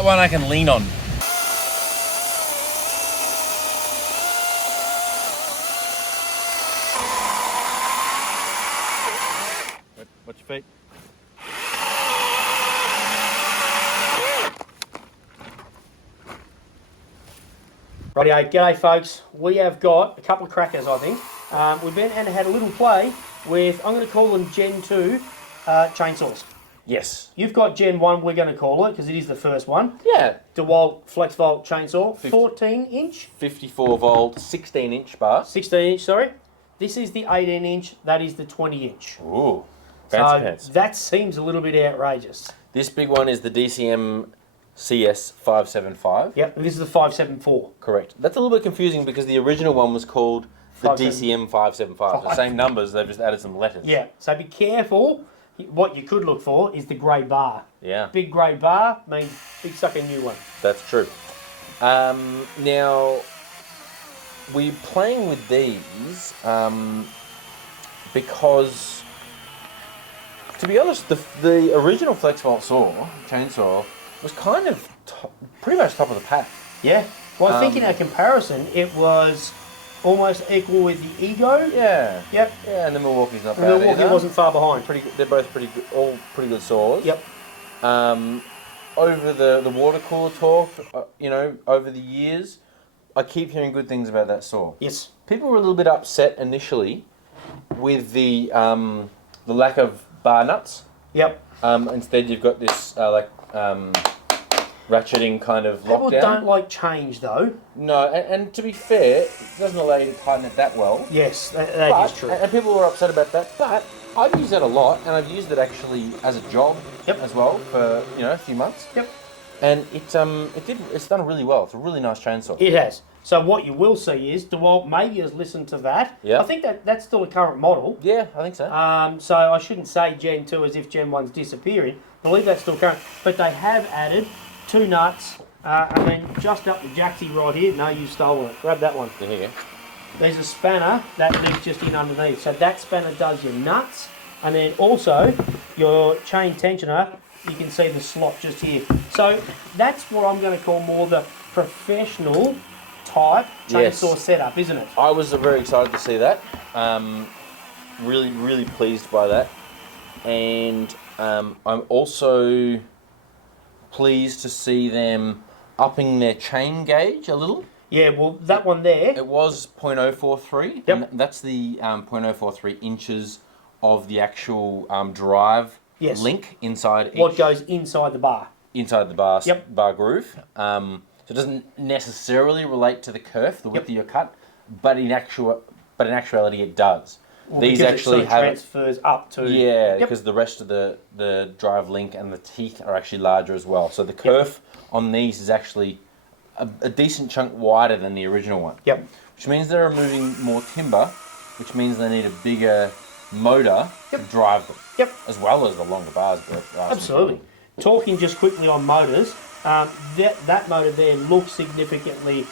That one I can lean on. Watch your feet. Rightio, g'day folks. We have got a couple of crackers, I think. We've been and had a little play with, I'm going to call them Gen 2 chainsaws. Yes. You've got Gen 1, we're going to call it, because it is the first one. Yeah. Dewalt flexvolt chainsaw, 14 inch. 54 volt, 16 inch bar. 16 inch, sorry. This is the 18 inch, that is the 20 inch. Ooh, fancy pants. That seems a little bit outrageous. This big one is the DCM CS 575. Yep, and this is the 574. Correct. That's a little bit confusing because the original one was called the DCM 575. The same numbers, they've just added some letters. Yeah, so be careful. What you could look for is the grey bar. Yeah. Big grey bar means big sucker new one. That's true. Now, we're playing with these because, to be honest, the original flexvolt chainsaw was kind of pretty much top of the pack. Yeah. Well, I think in our comparison, it was almost equal with the Ego. Yeah. Yep. Yeah, and the Milwaukee's not And bad Milwaukee either. wasn't far behind. They're both pretty good, all pretty good saws. Yep. Over the water cooler talk, over the years, I keep hearing good things about that saw. Yes. People were a little bit upset initially with the lack of bar nuts. Yep. Instead, you've got this ratcheting kind of People lockdown. don't like change, though. No, and to be fair, it doesn't allow you to tighten it that well. Yes, that is true. And people were upset about that, but I've used that a lot, and I've used it actually as a job as well for a few months. Yep. And it's done really well. It's a really nice chainsaw. It has. So what you will see is Dewalt maybe has listened to that. Yeah. I think that's still a current model. Yeah, I think so. So I shouldn't say Gen 2 as if Gen 1's disappearing. I believe that's still current. But they have added 2 nuts, and then just up the jacksy right here. No, you've stolen it. Grab that one. Here you go. There's a spanner that leads just in underneath. So that spanner does your nuts, and then also your chain tensioner, you can see the slot just here. So that's what I'm going to call more the professional type chainsaw setup, isn't it? I was very excited to see that. Really, really pleased by that. And I'm also pleased to see them upping their chain gauge a little. Yeah, well, that one there. It was 0.043. Yep. And that's the 0.043 inches of the actual drive link inside what goes inside the bar. Inside the bar, bar groove. So it doesn't necessarily relate to the kerf, the width of your cut, but in actuality it does. Well, these actually have transfers up to because the rest of the drive link and the teeth are actually larger as well. So the kerf on these is actually a decent chunk wider than the original one. Yep. Which means they're removing more timber, which means they need a bigger motor to drive them. Yep. As well as the longer bars. Absolutely. Talking just quickly on motors, that motor there looks significantly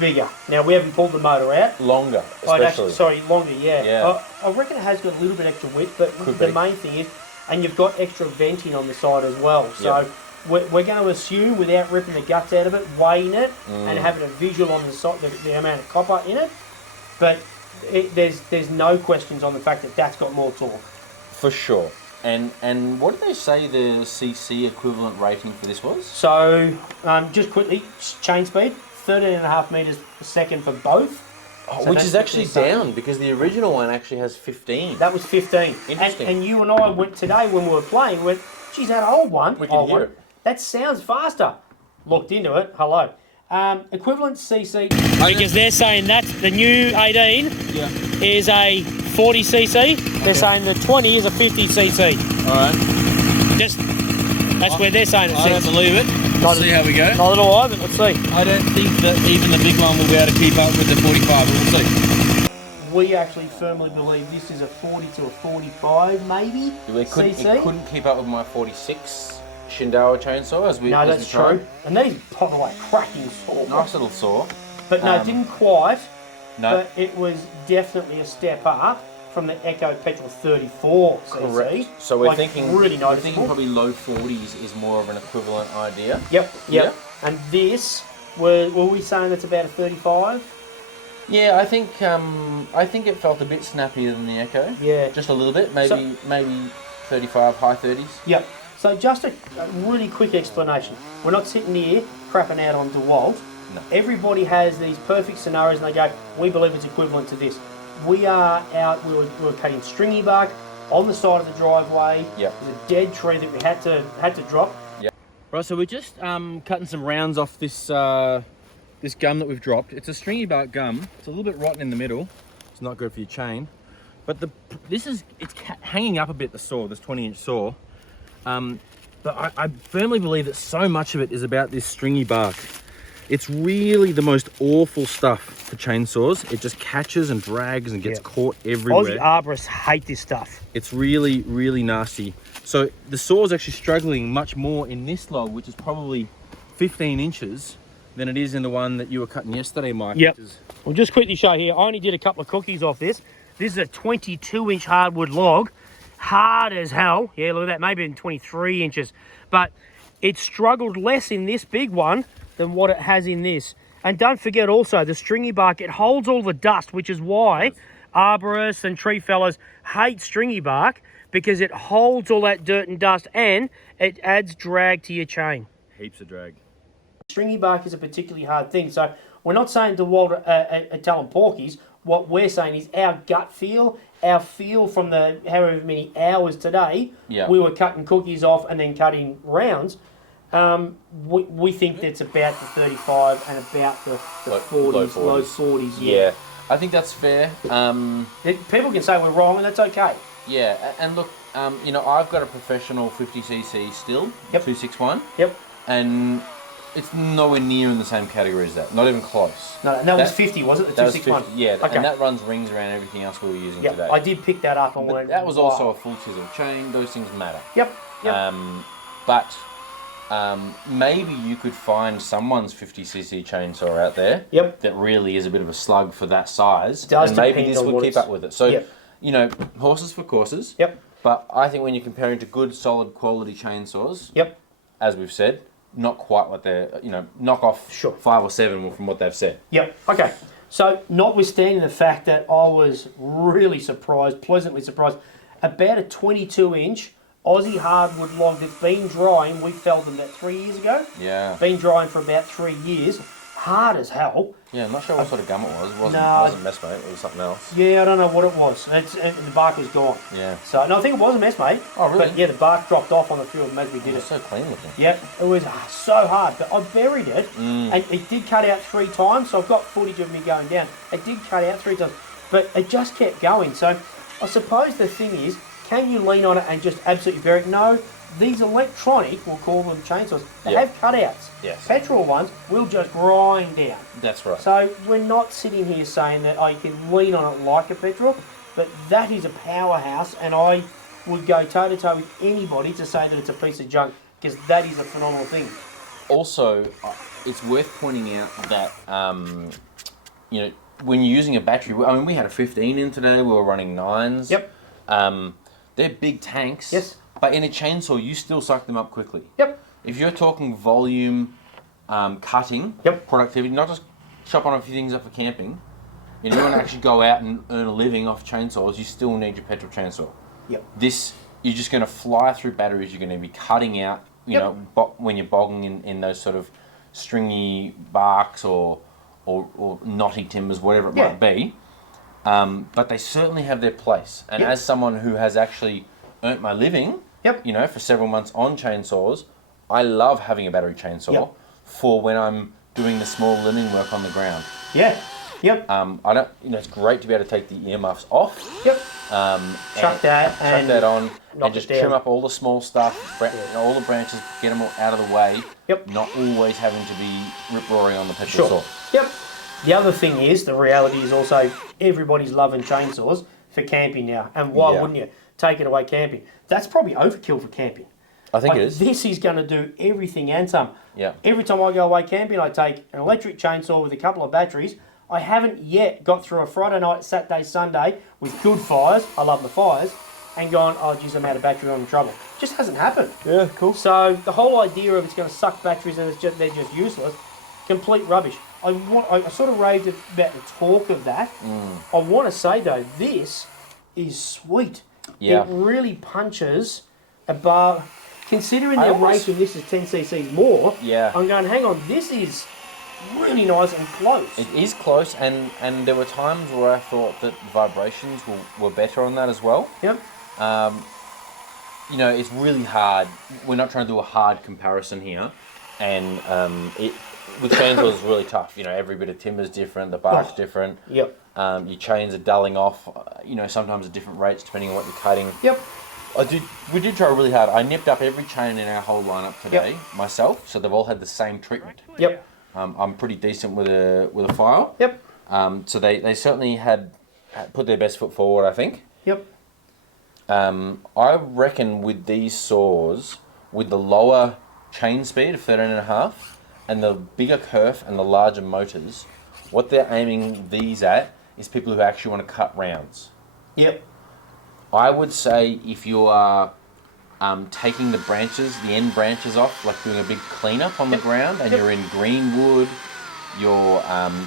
bigger. Now, we haven't pulled the motor out. Longer, especially. Longer, yeah. I reckon it has got a little bit extra width, but the main thing is, and you've got extra venting on the side as well. So we're going to assume, without ripping the guts out of it, weighing it, and having a visual on the side, the amount of copper in it, but there's no questions on the fact that that's got more torque. For sure. And what did they say the CC equivalent rating for this was? So, just quickly, chain speed, 13.5 metres per second for both. So which is actually down, because the original one actually has 15. That was 15. Interesting. And you and I went today when we were playing, went, geez, that old one. We can hear it. That sounds faster. Looked into it, hello. Equivalent CC. Because they're saying that the new 18 is a 40cc. They're saying the 20 is a 50cc. Alright. That's where they're saying it I don't sits. believe it. Let's see how we go. Not at all, but let's see. I don't think that even the big one will be able to keep up with the 45, but we'll see. We actually firmly believe this is a 40 to a 45, maybe. It couldn't keep up with my 46 Shindao chainsaw as we No, that's tried. true. And these probably like cracking saw. Nice little saw. But no, it didn't quite. No. But it was definitely a step up from the Echo Petrol 34 cc. Correct. So we're Like, thinking really we're thinking noticeable. probably low 40s is more of an equivalent idea. Yep. Yeah. And this, were we saying that's about a 35? Yeah, I think it felt a bit snappier than the Echo. Yeah. Just a little bit, maybe 35, high 30s. Yep. So just a really quick explanation. We're not sitting here crapping out on Dewalt. No. Everybody has these perfect scenarios and they go, we believe it's equivalent to this. We are out, we were cutting stringy bark on the side of the driveway. Yep. There's a dead tree that we had to drop. Yep. Right, so we're just cutting some rounds off this this gum that we've dropped. It's a stringy bark gum. It's a little bit rotten in the middle. It's not good for your chain. But it's hanging up a bit, the saw, this 20-inch saw. But I firmly believe that so much of it is about this stringy bark. It's really the most awful stuff for chainsaws. It just catches and drags and gets caught everywhere. Aussie arborists hate this stuff. It's really, really nasty. So the saw is actually struggling much more in this log, which is probably 15 inches, than it is in the one that you were cutting yesterday, Mike. Yep. We'll just quickly show here. I only did a couple of cookies off this. This is a 22-inch hardwood log. Hard as hell. Yeah, look at that. Maybe in 23 inches. But it struggled less in this big one than what it has in this. And don't forget also, the stringy bark, it holds all the dust, which is why arborists and tree fellas hate stringy bark, because it holds all that dirt and dust and it adds drag to your chain. Heaps of drag. Stringy bark is a particularly hard thing. So we're not saying DeWalt are telling porkies. What we're saying is our gut feel, our feel from the however many hours today, we were cutting cookies off and then cutting rounds. We think that's about the 35 and about the 40s, low 40s. Yeah, I think that's fair. People can say we're wrong and that's okay. Yeah, and look, you know, I've got a professional 50cc still, 261. Yep. And it's nowhere near in the same category as that. Not even close. No, that was 50, was it? The 261? Yeah, okay. And that runs rings around everything else we were using today. I did pick that up and went, that was also a full chisel chain. Those things matter. Yep. But maybe you could find someone's 50cc chainsaw out there that really is a bit of a slug for that size. And maybe this would keep up with it. So, you know, horses for courses. Yep. But I think when you're comparing to good, solid quality chainsaws, as we've said, not quite what they're, you know, knock off 5 or 7 from what they've said. Yep. Okay. So, notwithstanding the fact that I was really surprised, pleasantly surprised, about a 22-inch Aussie hardwood log that's been drying. We felled them about 3 years ago. Yeah. Been drying for about 3 years. Hard as hell. Yeah, I'm not sure what sort of gum it was. It wasn't messmate. It was something else. Yeah, I don't know what it was. The bark was gone. Yeah. So, no, I think it was a messmate. Oh, really? But yeah, the bark dropped off on the field as we did it. It was so clean looking. Yep, it was so hard. But I buried it, and it did cut out 3 times. So I've got footage of me going down. It did cut out 3 times, but it just kept going. So I suppose the thing is, can you lean on it and just absolutely bury it? No. These electronic, we'll call them chainsaws, they have cutouts. Yes. Petrol ones will just grind down. That's right. So we're not sitting here saying that you can lean on it like a petrol, but that is a powerhouse, and I would go toe-to-toe with anybody to say that it's a piece of junk, because that is a phenomenal thing. Also, it's worth pointing out that, you know, when you're using a battery, I mean, we had a 15 in today, we were running 9s. Yep. They're big tanks. Yes. But in a chainsaw, you still suck them up quickly. Yep. If you're talking volume, cutting, productivity, not just chop on a few things up for camping, you know, you want to actually go out and earn a living off chainsaws, you still need your petrol chainsaw. Yep. This, you're just going to fly through batteries, you're going to be cutting out, you know, when you're bogging in those sort of stringy barks or knotty timbers, whatever it might be. But they certainly have their place. And as someone who has actually earned my living, you know, for several months on chainsaws, I love having a battery chainsaw for when I'm doing the small limbing work on the ground. Yeah. Yep. I don't, you know, it's great to be able to take the earmuffs off. Yep. Chuck that on, and just trim up all the small stuff, all the branches, get them all out of the way. Yep. Not always having to be rip-roaring on the petrol saw. Yep. The other thing is, the reality is also everybody's loving chainsaws for camping now. And why wouldn't you take it away camping? That's probably overkill for camping. I think it is. This is going to do everything and some. Yeah. Every time I go away camping, I take an electric chainsaw with a couple of batteries. I haven't yet got through a Friday night, Saturday, Sunday with good fires. I love the fires. And gone, oh, geez, I'm out of battery, I'm in trouble. Just hasn't happened. Yeah, cool. So the whole idea of it's going to suck batteries and they're just useless, complete rubbish. I sort of raved about the torque of that. I want to say, though, this is sweet. Yeah. It really punches above. Considering the rate of this is 10 cc's more, yeah. I'm going, hang on, this is really nice and close. It is close, and there were times where I thought that vibrations were better on that as well. Yep. You know, it's really hard. We're not trying to do a hard comparison here, and with chainsaws it's really tough. You know, every bit of timber is different, the bark's different. Yep. Your chains are dulling off. You know, sometimes at different rates depending on what you're cutting. Yep. We did try really hard. I nipped up every chain in our whole lineup today myself, so they've all had the same treatment. Yep. I'm pretty decent with a file. Yep. So they certainly had put their best foot forward, I think. Yep. I reckon with these saws, with the lower chain speed of 13.5 and the bigger kerf and the larger motors, what they're aiming these at is people who actually want to cut rounds. Yep. I would say if you are taking the end branches off, like doing a big cleanup on the ground, and you're in green wood, you're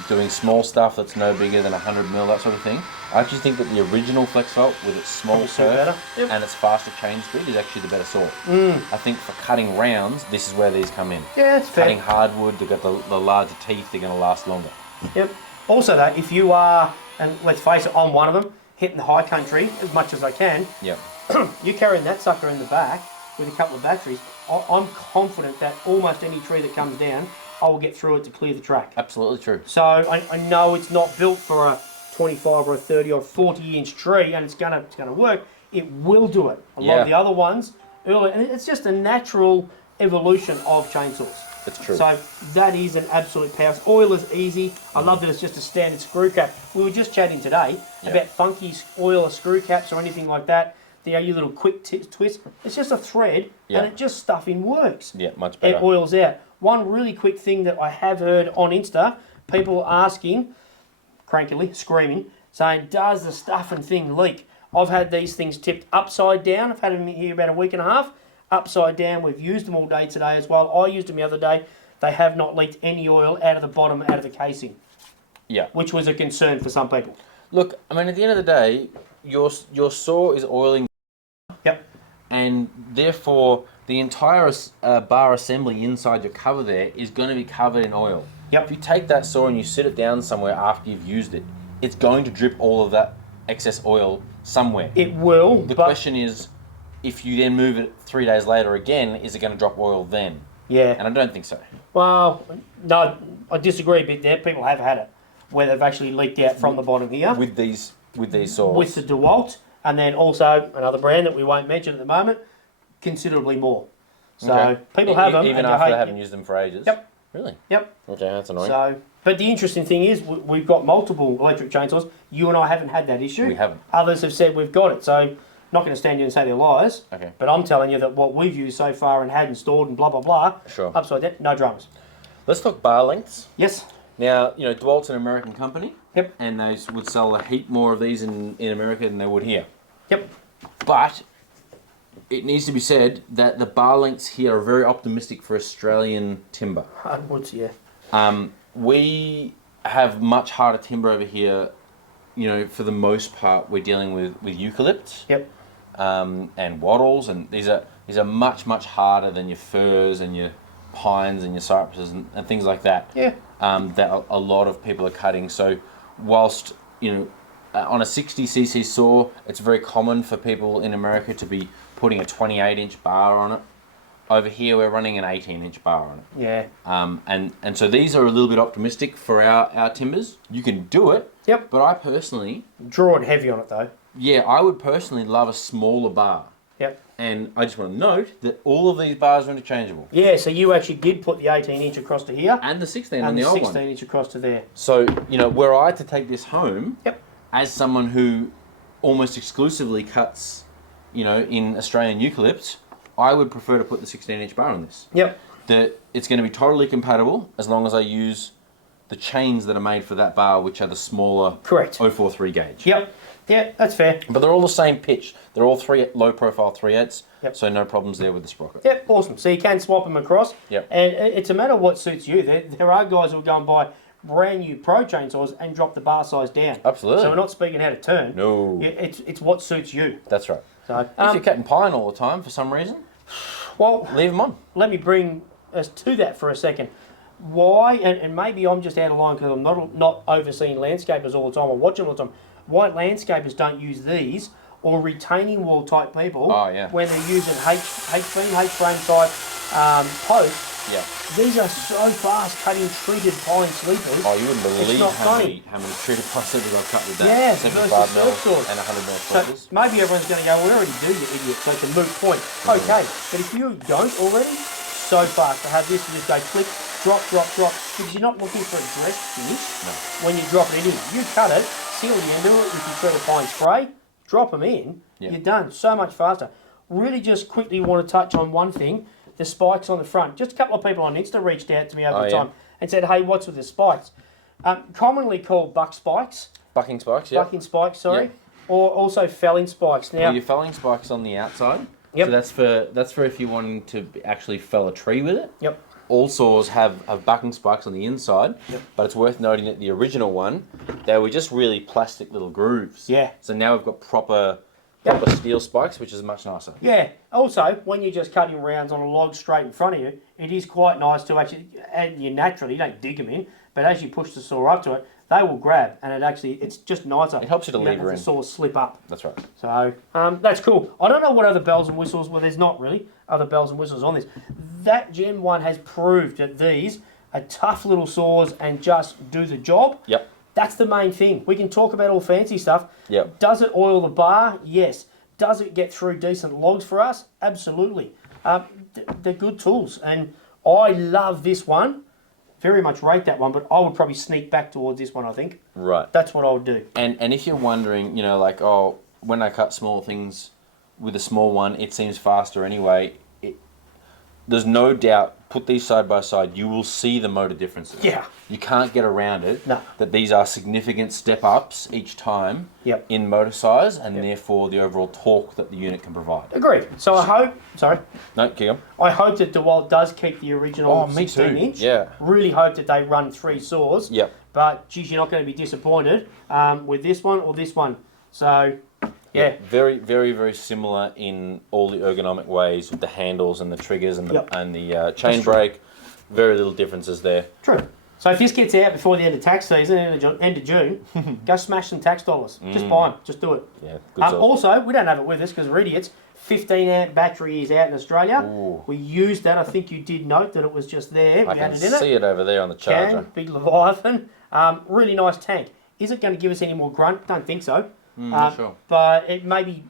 doing small stuff that's no bigger than 100 mil, that sort of thing. I actually think that the original flexvolt with its small kerf and its faster chain speed is actually the better saw. I think for cutting rounds, this is where these come in. Yeah, it's fair. Cutting hardwood, they've got the larger teeth, they're going to last longer. Yep. Also, though, if you are, and let's face it, I'm one of them, hitting the high country as much as I can. Yep. You're carrying that sucker in the back with a couple of batteries. I'm confident that almost any tree that comes down, I will get through it to clear the track. Absolutely true. So I know it's not built for a 25 or a 30 or 40 inch tree, and it's gonna work. It will do it. A lot of the other ones early, and it's just a natural evolution of chainsaws. That's true. So that is an absolute power. Oil is easy. I love that it's just a standard screw cap. We were just chatting today about funky oil or screw caps or anything like that. Your little quick twist. It's just a thread, and it just stuffing works. Yeah, much better. It oils out. One really quick thing that I have heard on Insta, people asking, crankily, screaming, saying, does the stuffing thing leak? I've had these things tipped upside down. I've had them here about a week and a half. Upside down. We've used them all day today as well. I used them the other day. They have not leaked any oil out of the bottom, out of the casing. Yeah. Which was a concern for some people. Look, I mean, at the end of the day, your saw is oiling. Yep. And therefore, the entire bar assembly inside your cover there is going to be covered in oil. Yep. If you take that saw and you sit it down somewhere after you've used it, it's going to drip all of that excess oil somewhere. It will. The question is, if you then move it 3 days later again, is it going to drop oil then? Yeah. And I don't think so. Well, no, I disagree a bit there. People have had it where they've actually leaked out from the bottom here. With these saws. With the Dewalt, and then also another brand that we won't mention at the moment, considerably more. So people have them. Even after they haven't used them for ages? Yep. Really? Yep. Okay, that's annoying. So, but the interesting thing is we've got multiple electric chainsaws. You and I haven't had that issue. We haven't. Others have said we've got it. So not going to stand you and say they're liars. Okay. But I'm telling you that what we've used so far and had installed and blah, blah, blah. Sure. Upside down, no dramas. Let's talk bar lengths. Yes. Now, you know, Dewalt's an American company. Yep. And they would sell a heap more of these in America than they would here. Yep. But it needs to be said that the bar lengths here are very optimistic for Australian timber. Hardwoods, yeah. We have much harder timber over here. You know, for the most part, we're dealing with eucalypts. Yep. And wattles, and these are much harder than your firs and your pines and your cypresses and things like that. Yeah. That a lot of people are cutting. So, whilst you know, on a 60cc saw, it's very common for people in America to be putting a 28-inch bar on it. Over here, we're running an 18-inch bar on it. Yeah. And so these are a little bit optimistic for our timbers. You can do it. Yep. But I personally... Drawing heavy on it, though. Yeah, I would personally love a smaller bar. Yep. And I just want to note that all of these bars are interchangeable. Yeah, so you actually did put the 18-inch across to here. And the 16 on the old one. And the 16-inch across to there. So, you know, were I to take this home, yep, as someone who almost exclusively cuts, you know, in Australian eucalypts, I would prefer to put the 16-inch bar on this. Yep. That it's going to be totally compatible as long as I use the chains that are made for that bar, which are the smaller Correct. 043 gauge. Yep. Yeah, that's fair. But they're all the same pitch. They're all low profile 3/8s. Yep. So no problems there with the sprocket. Yep, awesome. So you can swap them across. Yep. And it's a matter of what suits you. There are guys who will go and buy brand new pro chainsaws and drop the bar size down. Absolutely. So we're not speaking out of turn. No. It's what suits you. That's right. So If you're cutting pine all the time for some reason, well, leave them on. let me bring us to that for a second. Why, and maybe I'm just out of line because I'm not overseeing landscapers all the time or watching all the time. Why landscapers don't use these or retaining wall type people when they're using H-beam, H-frame type posts. Yeah. These are so fast cutting treated pine sleepers. Oh, you wouldn't believe how many treated pine sleepers I've cut with that. Yeah, 75 mil and 100 mil sleepers. So maybe everyone's going to go, we already do, you idiot, so it's a moot point. Okay, but if you don't already, so fast to have this, you just go click, drop, because you're not looking for a dress finish when you drop it in. You cut it, seal the end of it with your treated pine spray, drop them in, you're done. So much faster. Really just quickly want to touch on one thing, the spikes on the front. Just a couple of people on Insta reached out to me over the time and said, hey, what's with the spikes? Commonly called buck spikes. Bucking spikes, yeah. Bucking spikes, sorry. Or also felling spikes. Now, your felling spikes on the outside. Yep. So that's for if you're wanting to actually fell a tree with it. Yep. All saws have bucking spikes on the inside, but it's worth noting that the original one, they were just really plastic little grooves. Yeah. So now we've got proper steel spikes, which is much nicer. Yeah. Also, when you're just cutting rounds on a log straight in front of you, it is quite nice to actually, and you don't dig them in, but as you push the saw up to it, they will grab, and it's just nicer. It helps you to lever in. The saw slip up. That's right. So that's cool. I don't know what other bells and whistles. Well, there's not really other bells and whistles on this. That Gen 1 has proved that these are tough little saws and just do the job. Yep. That's the main thing. We can talk about all fancy stuff. Yep. Does it oil the bar? Yes. Does it get through decent logs for us? Absolutely. They're good tools, and I love this one. Very much rate that one, but I would probably sneak back towards this one, I think. Right. That's what I would do. And if you're wondering, like, when I cut small things with a small one, it seems faster anyway. There's no doubt, put these side by side, you will see the motor differences. Yeah. You can't get around it. No. That these are significant step ups each time in motor size and therefore the overall torque that the unit can provide. Agreed. So I hope, No, keep on. I hope that Dewalt does keep the original 16 inch. Yeah. Really hope that they run 3 saws. Yep. But geez, you're not going to be disappointed with this one or this one. So yeah. Very, very, very similar in all the ergonomic ways with the handles and the triggers and the chain brake. Very little differences there. True. So if this gets out before the end of tax season, end of June, go smash some tax dollars. Just buy them. Just do it. Yeah, good sauce. Also, we don't have it with us because we're idiots. 15 amp battery is out in Australia. Ooh. We used that. I think you did note that it was just there. I can see it over there on the charger. Big Leviathan. Really nice tank. Is it going to give us any more grunt? Don't think so. Not sure. But it may be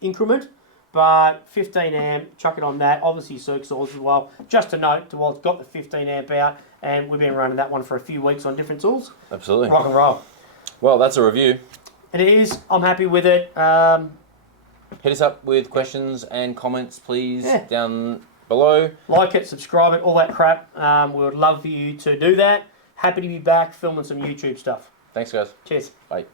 increment. But 15 amp, chuck it on that. Obviously Cirque saws as well. Just to note, Dewalt's got the 15 amp out, and we've been running that one for a few weeks on different tools. Absolutely. Rock and roll. Well, that's a review. It is. I'm happy with it. Hit us up with questions and comments, please, down below. Like it, subscribe it, all that crap. We would love for you to do that. Happy to be back filming some YouTube stuff. Thanks, guys. Cheers. Bye.